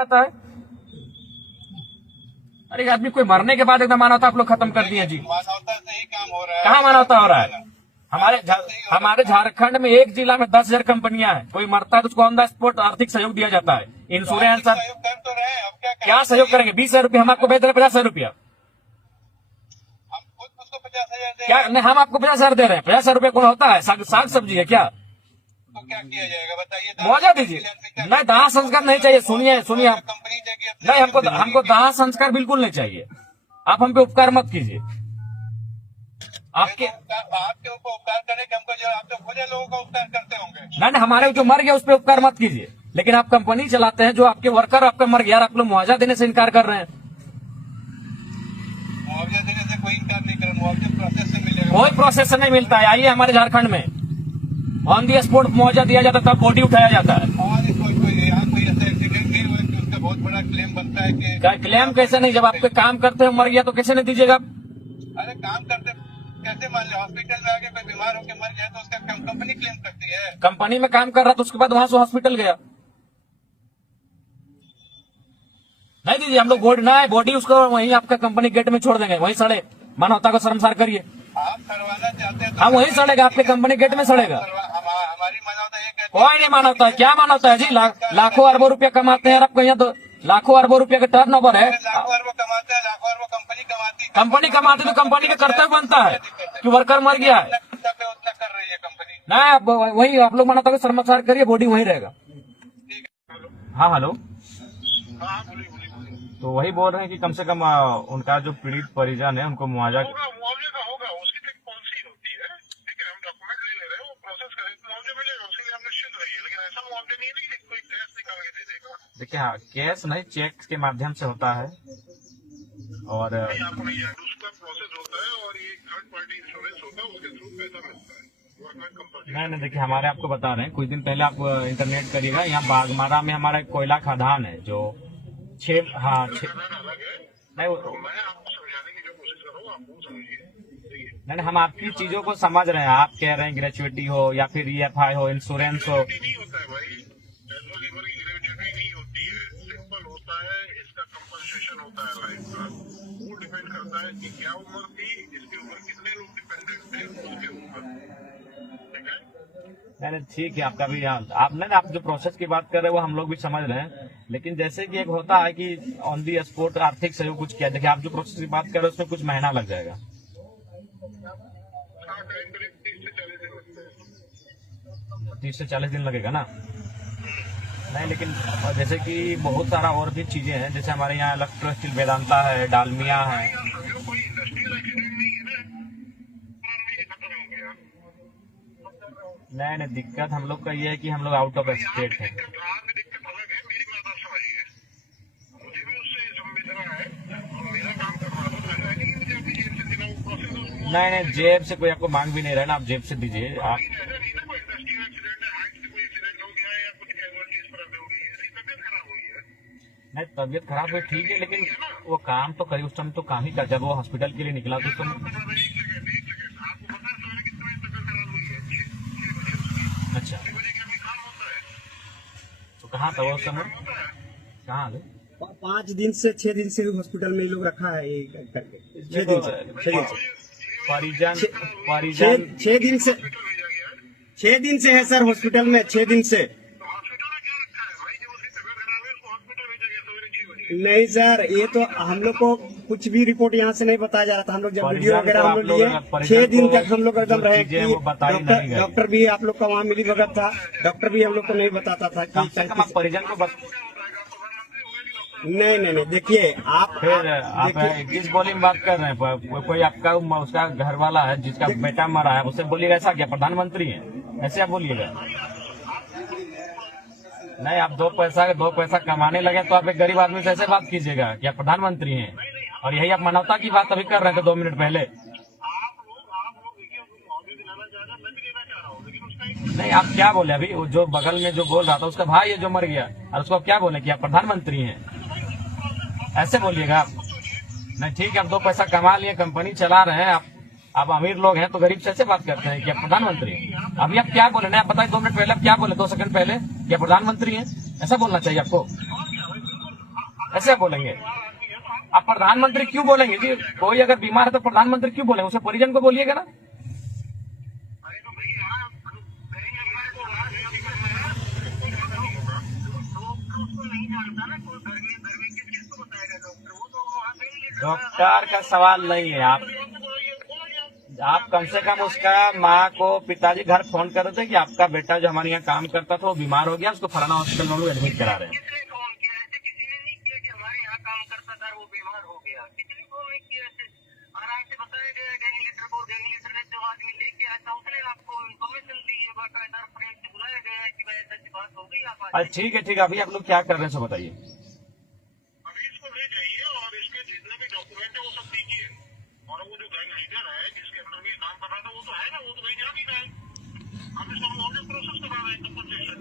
आता है। अरे आदमी कोई मरने के बाद एकदम मानवता आप लोग खत्म कर दिए जी। मानवता से ही काम हो रहा है। कहाँ मानवता हो रहा है? हमारे झारखंड में एक जिला में 10,000 कंपनियां हैं। कोई मरता है तो उसको ऑन द स्पॉट आर्थिक सहयोग दिया जाता है, इंश्योरेंस। सहयोग कर तो रहे हैं, अब क्या सहयोग करेंगे? 20,000 रुपया हम आपको भेज रहे हैं, 50,000 रुपया हम खुद उसको 50,000 दे क्या? नहीं, हम आपको 50,000 दे रहे हैं। 50,000 रुपया कौन होता है? साग सब्जी है क्या? तो क्या किया जाएगा बताइए? मुआवजा दीजिए। नहीं, दाह संस्कार नहीं चाहिए। सुनिए कंपनी देगी। नहीं, हमको दाह संस्कार बिल्कुल नहीं चाहिए। आप हम पे उपकार मत कीजिए। आपके ऊपर उपकार करने के हमको, जो आप तो खुले लोगों का उपकार करते होंगे। नहीं, हमारे जो मर गया उस पर उपकार मत कीजिए। लेकिन आप कंपनी चलाते हैं, जो आपके वर्कर आपका मर गया, आप लोग मुआवजा देने से इनकार कर रहे हैं। मुआवजा देने से कोई इनकार नहीं कर, मुआवजा प्रोसेस से मिलेगा। कोई प्रोसेस नहीं मिलता है। आइए हमारे झारखंड में ऑन दी स्पॉट मुआवजा दिया जाता है, तब बॉडी उठाया जाता है। और यहाँ कोई ऐसा एक्सीडेंट नहीं हुआ कि उसका बहुत बड़ा क्लेम बनता है कि क्या क्लेम? कैसे नहीं? जब आपके काम करते हैं मर गया तो कैसे नहीं दीजिएगा? अरे काम करते कैसे, मान लो हॉस्पिटल में आके कोई बीमार होकर मर जाए तो उसका कंपनी क्लेम करती है। कंपनी में काम कर रहा तो उसके बाद वहां से हॉस्पिटल गया, नहीं दीजिए। हम लोग बॉडी उसको वहीं आपका कंपनी गेट में छोड़ देंगे, वहीं सड़े। मानवता को शर्मसार करिए। आप करवाना चाहते हैं हाँ, वहीं सड़ेगा, आपके कंपनी गेट में सड़ेगा। हमारी मानवता ये कहती कोई नहीं मानवता है। क्या मानवता है जी? लाखों अरबों रुपया कमाते हैं आपको यहाँ तो। लाखों अरबों रुपया का टर्नओवर है। लाखों अरबों कमाते हैं, लाखों अरबों कंपनी कमाती है। कंपनी कमाती तो कंपनी का कर्तव्य बनता है कि वर्कर मर गया है। उतना कर रही है कंपनी। नहीं, वही आप लोग मानवता को शर्मसार करिए, बॉडी वहीं रहेगा। हाँ, हेलो। हाँ, बोलिए। तो वही बोल रहे हैं कि कम से कम उनका जो पीड़ित परिजन है उनको मुआवजा मुआवजे का होगा, उसकी एक पॉलिसी होती है। ठीक है, हम डॉक्यूमेंट ले रहे हैं, वो प्रोसेस करें तो मुआवजा मिलेगा, उसके लिए आप निश्चित रहिए। लेकिन ऐसा मुआवजा नहीं है कि कोई कैश निकाल के दे देगा। देखिए, हाँ, कैश नहीं, चेक के माध्यम से होता है। और आपको नहीं है, उसका प्रोसेस होता है और ये थर्ड पार्टी इंश्योरेंस होता है, उसके थ्रू पैसा मिलता है। नहीं, देखिए, हमारे आपको बता रहे हैं, कुछ दिन पहले आप इंटरनेट करिएगा, यहाँ बागमारा में हमारा एक कोयला खदान है जो नहीं, मैं आपको समझाने की जो कोशिश कर रहा हूँ, आप वो समझिए। नहीं, हम आपकी चीजों को समझ रहे हैं। आप कह रहे हैं ग्रेचुइटी हो या फिर EFI हो, इंश्योरेंस हो। नहीं होता है भाई, लेबर की ग्रेचुइटी नहीं होती है। सिंपल होता है, इसका कंपनसेशन होता है लाइफ का। वो डिपेंड करता है कि क्या उम्र थी, इसके ऊपर कितने लोग डिपेंडेंट थे उसके ऊपर। नहीं, ठीक है, आपका भी आप जो प्रोसेस की बात कर रहे हैं वो हम लोग भी समझ रहे हैं। लेकिन जैसे कि एक होता है कि ऑन दी स्पॉट आर्थिक सहयोग कुछ किया। देखिए, आप जो प्रोसेस की बात कर रहे हैं उसमें कुछ महीना लग जाएगा। 30 से 40 दिन लगेगा ना? नहीं, लेकिन जैसे कि बहुत सारा और भी चीजें हैं, जैसे हमारे यहाँ इलेक्ट्रो स्टील वेदांता है, डालमिया है। नहीं, दिक्कत हम लोग का ये है कि हम लोग आउट ऑफ स्टेट है। नहीं, जेब से कोई आपको मांग भी नहीं रहा है ना, आप जेब से दीजिए। आप नहीं, तबीयत खराब हुई ठीक है, लेकिन वो काम तो करी, उस टाइम तो काम ही कर। जब वो हॉस्पिटल के लिए निकला तो अच्छा, तो कहाँ था वो समय? कहाँ? 5 दिन से 6 दिन से हॉस्पिटल में लोग रखा है ये करके। 6 दिन से परिजन 6 दिन से है सर हॉस्पिटल में, 6 दिन से। नहीं सर, ये तो हम लोग को कुछ भी रिपोर्ट यहाँ से नहीं बताया जा रहा था। हम लोग जब वीडियो वगैरह हम लोग लिए 6 दिन तक हम लोग एकदम रहे कि डॉक्टर भी आप लोग का वहाँ मिली भगत था। डॉक्टर भी हम लोग को नहीं बताता था कि परिजन को नहीं। देखिए, आप किस बोली में बात कर रहे हैं? कोई आपका उसका घर वाला है जिसका बेटा मरा है, उससे बोलिएगा ऐसा क्या प्रधानमंत्री है? ऐसे आप बोलिएगा। नहीं, आप दो पैसा कमाने लगे तो आप एक गरीब आदमी से ऐसे बात कीजिएगा कि आप प्रधानमंत्री हैं। और यही आप मानवता की बात अभी कर रहे थे 2 मिनट पहले। नहीं, आप क्या बोले अभी? वो जो बगल में जो बोल रहा था उसका भाई है जो मर गया, और उसको आप क्या बोले कि आप प्रधानमंत्री हैं? ऐसे बोलिएगा आप। नहीं, ठीक है, आप 2 पैसा कमा लिए, कंपनी चला रहे हैं, आप अमीर लोग हैं तो गरीब से ऐसे बात करते हैं कि आप प्रधानमंत्री हैं? अभी आप क्या बोले? नहीं, आप बताइए 2 मिनट पहले आप क्या बोले? 2 सेकंड पहले कि आप प्रधानमंत्री हैं? ऐसा बोलना चाहिए आपको। ऐसे आप बोलेंगे? आप प्रधानमंत्री क्यों बोलेंगे जी? कोई अगर बीमार है तो प्रधानमंत्री क्यों बोलेंगे? उसे परिजन को बोलिएगा ना। अरे तो भैया करेंगे हमारे को वहाँ ड्यूटी करना है, डॉक्टर उसको नहीं जानता ना, कोई घर में किसको बताएगा डॉक्टर? वो तो वहाँ पे डॉक्टर का सवाल नहीं है। आप कम से कम उसका माँ को पिताजी घर फोन कर रहे थे कि आपका बेटा जो हमारे यहाँ काम करता था वो बीमार हो गया, उसको फलाना हॉस्पिटल में एडमिट करा रहे हैं। किसने फोन किया? ऐसे किसी ने नहीं किया कि हमारे यहाँ काम करता था वो बीमार हो गया। किसी ने फोन नहीं किया। ऐसे आराम से बताया गया वेंटिलेटर ने जो आदमी लेके आया था उसने आपको इन्फॉर्मेशन दी है, बाकायदा फ्रेंड से बुलाया गया है कि भाई ऐसी बात हो गई। आप ठीक है, ठीक है। अभी आप लोग क्या कर रहे हैं सो बताइए। अभी इसको ले जाइए और इसके जितने भी डॉक्यूमेंट है वो सब दीजिए। और वो जो गैंग लीडर है जिसके अंदर में काम कर रहा था वो तो है ना, वो तो वही जा भी रहा है। हम इसको प्रोसेस करा रहे हैं कंपनसेशन।